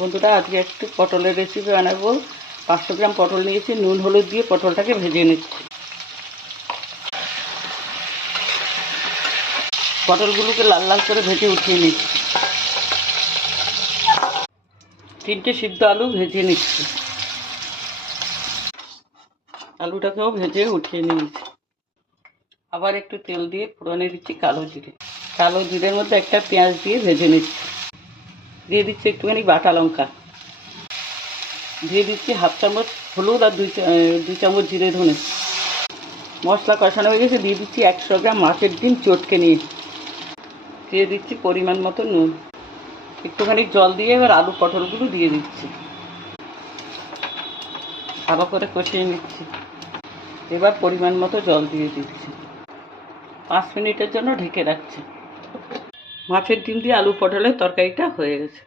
বন্ধুরা, আজকে একটু পটলের রেসিপি বানাবো। 500 গ্রাম পটল নিয়েছি, নুন হলুদ দিয়ে পটলটাকে ভেজে নিচ্ছি। পটলগুলোকে লাল লাল করে ভেজে উঠিয়ে নিচ্ছি। 3টে সিদ্ধ আলু ভেজে নিচ্ছি। আলুটাকেও ভেজে উঠিয়ে নিয়েছি। আবার একটু তেল দিয়ে ফোড়নে দিচ্ছি কালো জিরে। কালো জিরের মধ্যে একটা পেঁয়াজ দিয়ে ভেজে নিচ্ছি। দিয়ে দিচ্ছি একটুখানি বাটা লঙ্কা। দিয়ে দিচ্ছি 1/2 চামচ হলুদ আর 2 চামচ জিরে ধনে। মশলা কষানো হয়ে গেছে, দিয়ে দিচ্ছি 100 গ্রাম মাছের ডিম চটকে নিয়ে। দিয়ে দিচ্ছি পরিমাণ মতো নুন। একটুখানি জল দিয়ে এবার আলু পটলগুলো দিয়ে দিচ্ছি। ভালো করে কষিয়ে নিচ্ছি। এবার পরিমাণ মতো জল দিয়ে দিচ্ছি। 5 মিনিটের জন্য ঢেকে রাখছি। মাছের ডিম দিয়ে আলু পটলের তরকারিটা হয়ে গেছে।